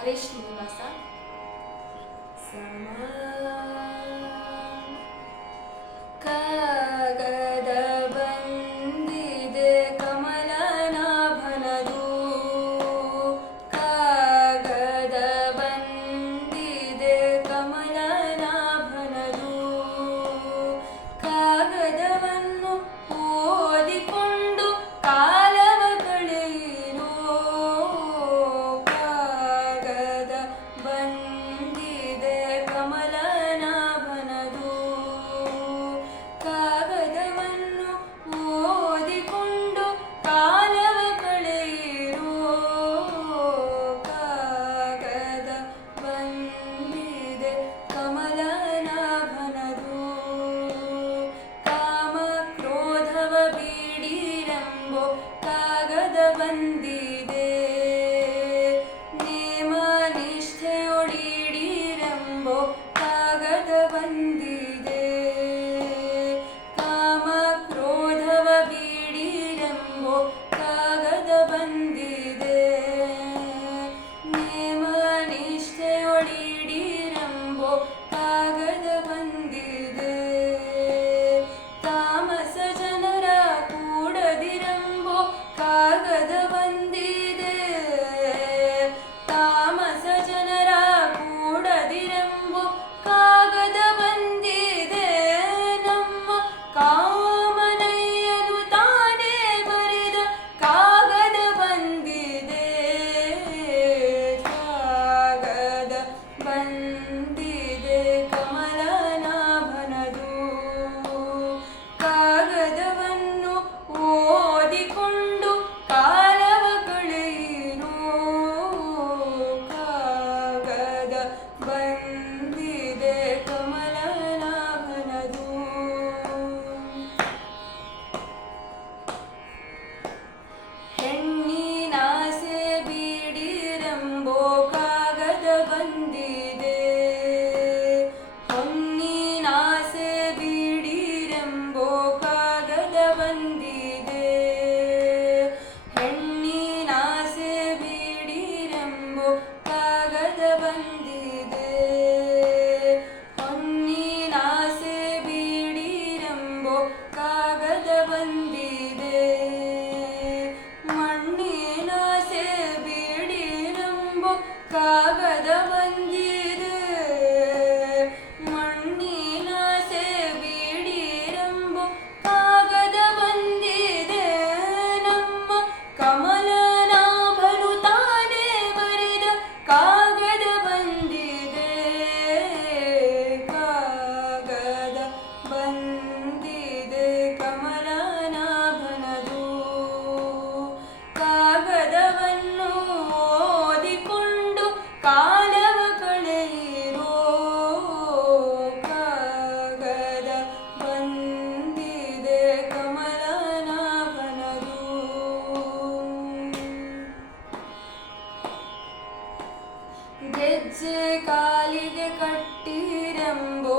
ಹರೀಶ್ ಶ್ರೀನಿವಾಸ. ಕಾಗದ ಬಂದಿದೆ ಕಮಲನಾಭನದು, ಕಾಗದ ಬಂದಿದೆ ಕಮಲನಾಭನದು, ಕಾಗದವನ್ನು ಓದಿಕೊಂಡು ಕಾಲವ ಕಳೆಯಿರೋ, ಕಾಗದ ಬಂದಿದೆ ಕಮಲನಾಭನದು, ಕಾಗದವನ್ನು ಓದಿಕೊಂಡು ಕಾಲವ ಕಳೆಯಿರೋ, ಕಾಗದ ಬಂದಿದೆ ಕಮಲನಾಭನದು, ಕಾಮ ಕ್ರೋಧವ ಬೀಡಿರೆಂಬೋ ಕಾಗದ ಬಂದಿದೆ, ನೇಮ ನಿಷ್ಠೆಯೊಡಿಡಿರೆಂಬೋ ಕಾಗದ ಬಂದಿದೆ, ಕಾಮ ಕ್ರೋಧವ ಬೀಡಿರೆಂಬೋ ಕಾಗದ ಬಂದಿದೆ, ನೇಮ ನಿಷ್ಠೆಯೊಡಿಡಿರೆಂಬೋ ಕಾಗದ ಬಂದಿದೆ, ತಾಮಸ ಜನರ ಕೂಡದಿರೆಂಬೋ ಕಾಗದ ಬಂದಿದೆ, ತಾಮಸ ಜನರ ಕೂಡದಿರೆಂಬೋ ಕಾಗದ ಬಂದಿದೆ, ನಮ್ಮ ಕಾಮನಯ್ಯನು ತಾನೇ ಬರೆದ ಕಾಗದ ಬಂದಿದೆ, ಕಾಗದ ಬಂದಿದೆ ಕಮಲನಾಭನದು, ಕಾಗದವನ್ನು ಓದಿಕೊಂಡು ಕಾಲವ ಕಳೆಯಿರೋ, ಕಾಗದ ಬಂದಿದೆ ಕಮಲನಾಭನದು. ಹೆಣ್ಣಿನಾಸೆ ಬೀಡಿರೆಂಬೋ ಕಾಗದ ಬಂದಿದೆ, ಹೊನ್ನಿನಾಸೆ ಬೀಡಿರೆಂಬೋ ಕಾಗದ ಬಂದಿದೆ, ಹೆಣ್ಣಿನಾಸೆ ಬೀಡಿರೆಂಬೋ ಕಾಗದ ಬಂದಿದೆ, ಹೊನ್ನಿನಾಸೆ ಬೀಡಿರೆಂಬೋ ಕಾಗದ ಬಂದಿದೆ, ಮಣ್ಣಿನಾಸೆ ಬೀಡಿರೆಂಬೋ ಕಾಗದ ಬಂದಿದೆ, ಮಣ್ಣಿನಾಸೆ ಬೀಡಿರೆಂಬೋ ಕಾಗದ ಬಂದಿದೆ, ನಮ್ಮ ಕಮಲನಾಭನು ತಾನೇ ಬರೆದ ಕಾಗದ ಬಂದಿದೆ, ಕಾಗದ ಬಂದಿದೆ ಕಮಲನಾಭನದು, ಕಾಗದವನ್ನು ಓದಿಕೊಂಡು ಕಾಲವ ಕಳೆಯಿರೋ, ಕಾಗದ ಬಂದಿದೆ ಕಮಲನಾಭನದು. ಗೆಜ್ಜೆ ಕಾಲಿಗೆ ಕಟ್ಟಿರೆಂಬೋ